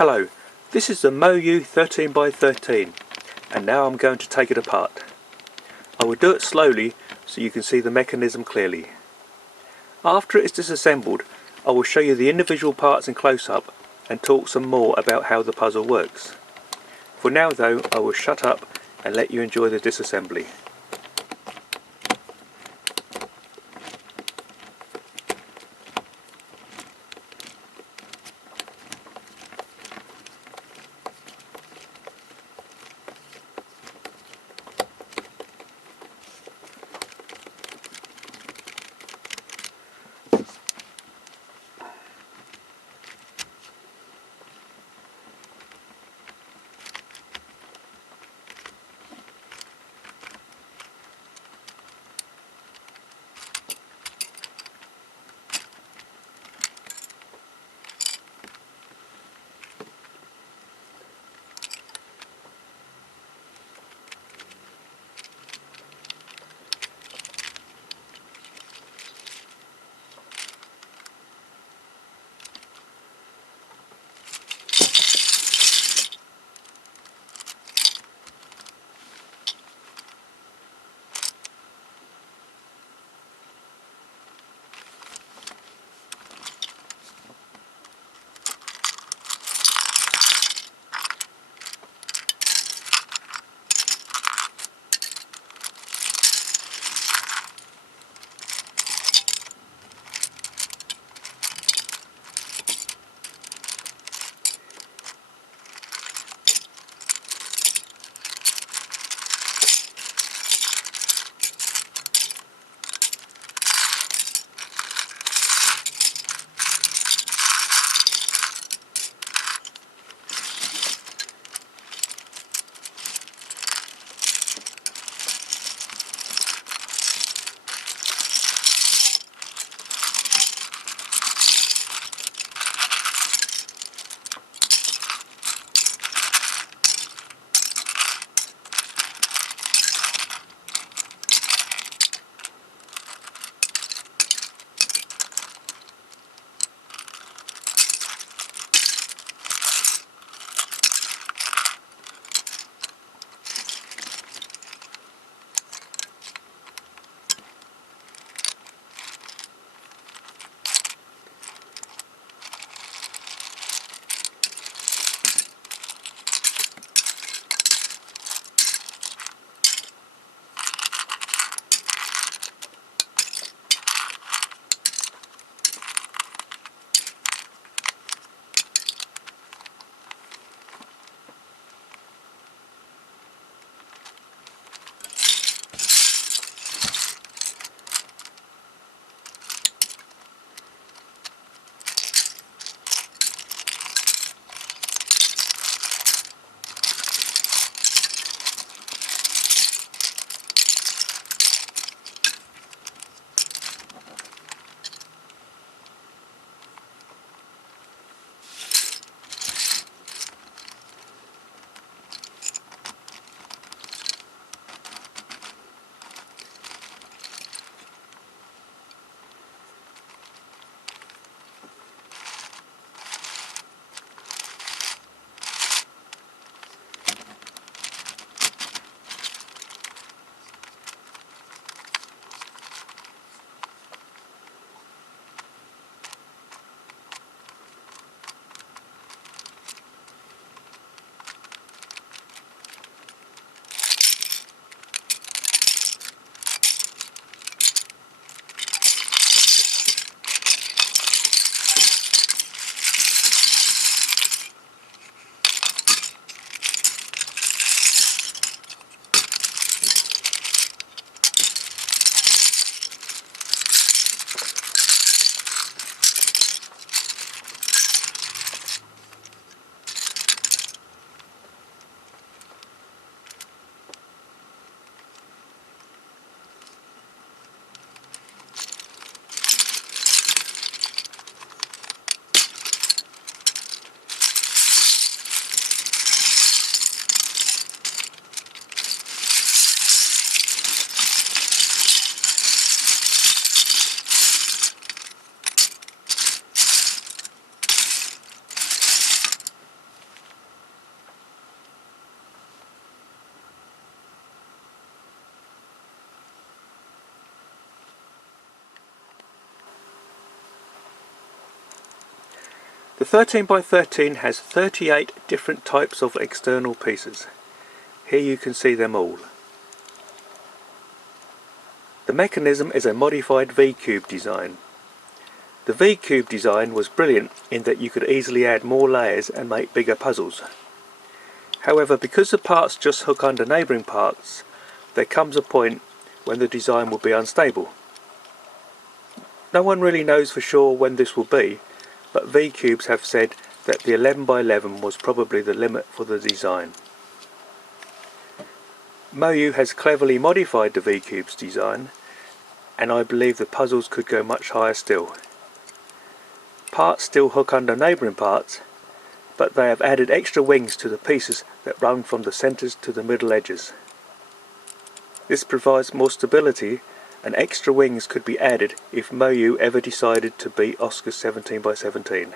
Hello, this is the MoYu 13x13 and now I'm going to take it apart. I will do it slowly so you can see the mechanism clearly. After it is disassembled, I will show you the individual parts in close-up and talk some more about how the puzzle works. For now though, I will shut up and let you enjoy the disassembly. The 13x13 has 38 different types of external pieces. Here you can see them all. The mechanism is a modified V-cube design. The V-cube design was brilliant in that you could easily add more layers and make bigger puzzles. However, because the parts just hook under neighbouring parts, there comes a point when the design will be unstable. No one really knows for sure when this will be, but V-cubes have said that the 11x11 was probably the limit for the design. Moyu has cleverly modified the V-cube's design, and I believe the puzzles could go much higher still. Parts still hook under neighbouring parts, but they have added extra wings to the pieces that run from the centres to the middle edges. This provides more stability, and extra wings could be added if Moyu ever decided to beat Oscar's 17x17.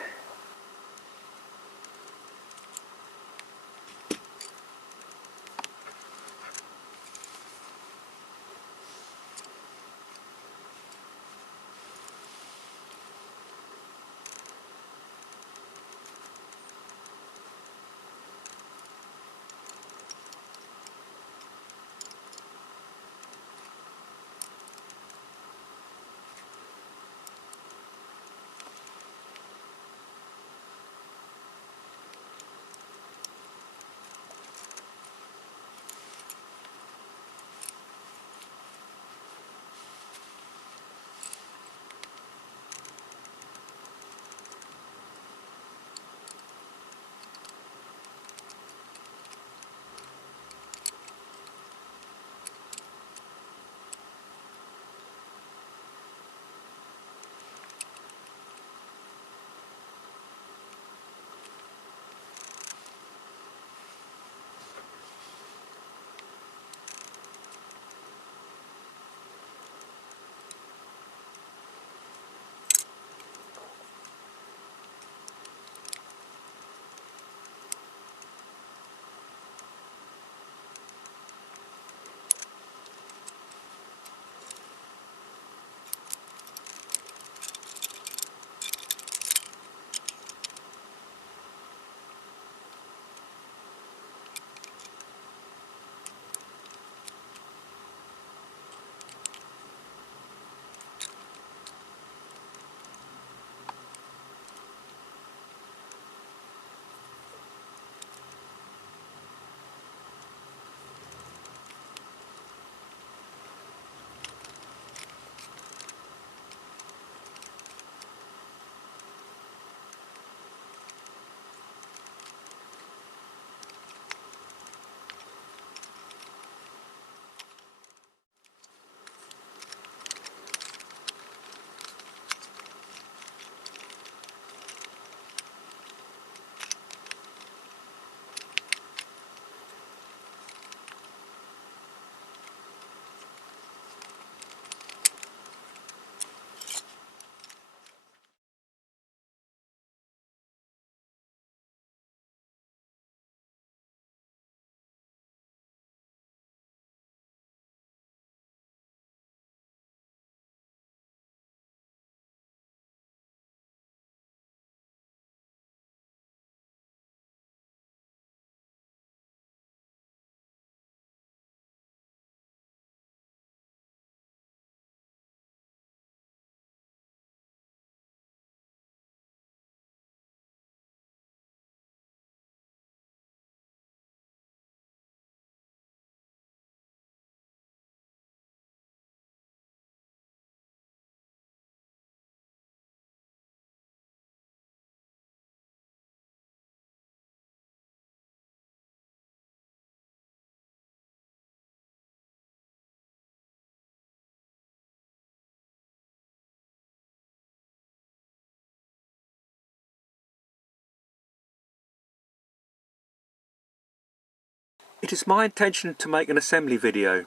It is my intention to make an assembly video.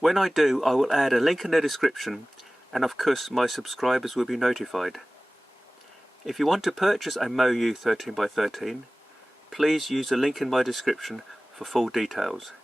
When I do, I will add a link in the description, and of course my subscribers will be notified. If you want to purchase a Moyu 13x13, please use the link in my description for full details.